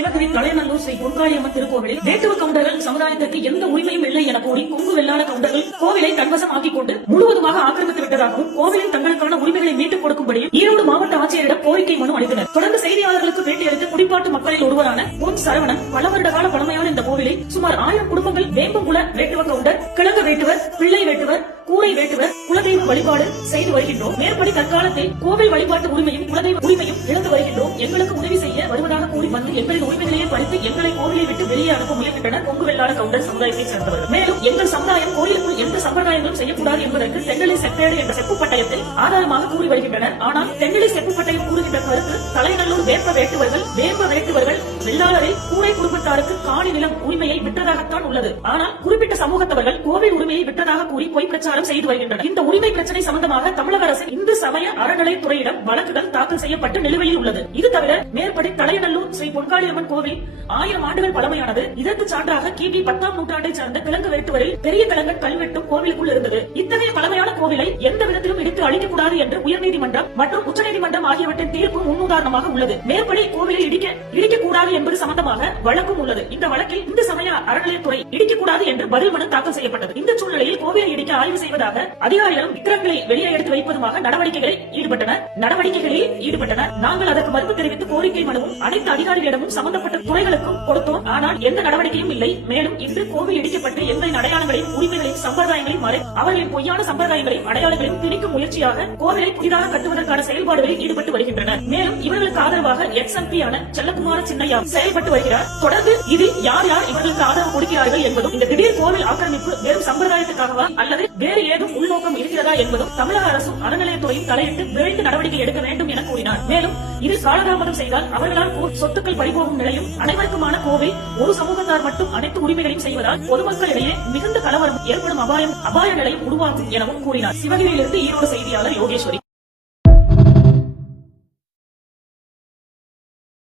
சிவகிரி தலைநல்லூர் ஸ்ரீ பொன்காளியம்மன் திருக்கோவிலில் வேட்டுவ கவுண்டர்கள் சமுதாயத்திற்கு எந்த உரிமையும் இல்லை என கூறி கொங்கு வெள்ளாள கவுண்டர்கள் கோவிலை தன்வசம் ஆக்கிக் கொண்டு முழுவதுமாக ஆக்கிரமித்து விட்டதாகவும் கோவிலில் தங்களுக்கான உரிமைகளை மீட்டுக் கொடுக்கும்படியும் ஈரோடு மாவட்ட ஆட்சியரிடம் கோரிக்கை மனு அளித்தனர். தொடர்ந்து செய்தியாளர்களுக்கு பேட்டியளித்து குடிப்பாட்டு மக்களில் ஒருவரான பொன் சரவணன் பல வருட கால பழமையான இந்த கோவிலை சுமார் ஆயிரம் குடும்பங்கள் வேம்பங்குல வேட்டுவ கவுண்டர் கிழக்கு வேட்டுவர் பிள்ளை வேட்டுவர் கூரை வேட்டுவர் குலதெய்வ வழிபாடு செய்து வருகின்றோம். மேற்படி தற்காலத்தில் கோவில் வழிபாட்டு உரிமையும் குலதெய்வ உரிமையும் இழந்து வருகின்றோம். எங்களுக்கு உதவி செய்ய வருவதாக கூறி வந்து எங்களின் உரிமைகளையே பறித்து எங்களை கோவிலை விட்டு வெளியே அனுப்ப முயன்றனர் கொங்கு வெள்ளாள கவுண்டர் சமுதாயத்தை சேர்ந்தவர்கள். மேலும் எங்கள் சமுதாயம் கோயிலுக்குள் எந்த சம்பிரதாயங்களும் செய்யக்கூடாது என்பதற்கு தென்னலை செப்பேடு என்ற செப்பு பட்டயத்தில் ஆதாரமாக கூறி வருகின்றனர். ஆனால் தென்னலை செப்பு பட்டயம் கூறுகின்ற கருத்து தலைநல்லூர் வேப்ப வேட்டுவர்கள் வேம்ப வேட்டுவர்கள் வெள்ளாளரை கூரை குடும்ப காணி நிலம் உரிமையை விற்றதாகத்தான் உள்ளது. ஆனால் குறிப்பிட்ட சமூகத்தவர்கள் கோவை உரிமையை விட்டதாக கூறி பொய் பிரச்சாரம் செய்து வருகின்றனர். இந்த உரிமை பிரச்சனை சம்பந்தமாக தமிழக அரசின் இந்து சமய அறநிலைத்துறையிடம் வழக்குகள் தாக்கல் செய்யப்பட்டு நிலுவையில் உள்ளது. இது தவிர மேற்படி தலைநல்லூர் ஸ்ரீ பொன்காளியம்மன் கோவில் ஆயிரம் ஆண்டுகள் பழமையானது. இதற்கு சான்றாக கிபி பத்தாம் நூற்றாண்டை சார்ந்த கிழங்கு வேட்டுவரில் பெரிய கிழங்கன் கல்வெட்டும் கோவிலுக்குள் இருந்தது. இத்தகைய பழமையான கோவிலை எந்தவித விதத்திலும் அழிக்கக்கூடாது என்று உயர்நீதிமன்றம் மற்றும் உச்சநீதிமன்றம் ஆகியவற்றின் தீர்ப்பு முன்னுதாரணமாக உள்ளது. மேற்படி கோவிலை இடிக்க இடிக்கக்கூடாது என்பது சம்பந்தமாக வழக்கும் உள்ளது. இந்த வழக்கில் இந்து சமய அறநிலையத்துறை இடிக்கக்கூடாது என்று பதில் மனு தாக்கல் செய்யப்பட்டது. இந்த சூழ்நிலையில் கோவிலை இடிக்க ஆய்வு செய்வதாக அதிகாரிகளும் விக்கிரங்களை வெளியே எடுத்து வைப்பதுமாக நடவடிக்கைகளில் ஈடுபட்டனர். நடவடிக்கைகளில் ஈடுபட்டனர். நாங்கள் அதற்கு மறுப்பு தெரிவித்து கோரிக்கை மனுவும் அனைத்து அதிகாரிகளிடமும் சம்பந்தப்பட்ட துறைகளுக்கும் கொடுத்தோம். ஆனால் எந்த நடவடிக்கையும் இல்லை. மேலும் இன்று கோவில் இடிக்கப்பட்டு எங்களின் அடையாளங்களையும் உரிமைகளையும் சம்பிரதாயங்களையும் அவர்களின் பொய்யான சம்பிரதாயங்களையும் அடையாளங்களையும் திணிக்கும் முயற்சி முயற்சியாக கோவிலை புதிதாக கட்டுவதற்கான செயல்பாடுகளில் ஈடுபட்டு வருகின்றனர். மேலும் இவர்களுக்கு ஆதரவாக எக்ஸ் ஆன செல்லகுமார சின்னையா செயல்பட்டு வருகிறார். தொடர்ந்து இதில் யார் யார் இவர்களுக்கு ஆதரவு கொடுக்கிறார்கள் என்பதும் இந்த திடீர் கோவில் ஆக்கிரமிப்பு வெறும் சம்பிரதாயத்துக்காகவா அல்லது இருக்கிறதா என்பதும் தமிழக அரசும் அறநிலையத்துறையும் தலையிட்டு விரைந்து நடவடிக்கை எடுக்க வேண்டும் என கூறினார். மேலும் இது காலதாமதம் செய்தால் அவர்களால் சொத்துக்கள் பறிபோகும் நிலையும் அனைவருக்குமான கோவில் ஒரு சமூகத்தார் மட்டும் அனைத்து உரிமைகளையும் செய்வதால் பொதுமக்களிடையே மிகுந்த கலவரம் ஏற்படும் அபாயம் அபாய நிலையும் உருவாகும் எனவும் கூறினார். சிவகிரியிலிருந்து ஈரோடு செய்தியாளர் யோகேஸ்வரி.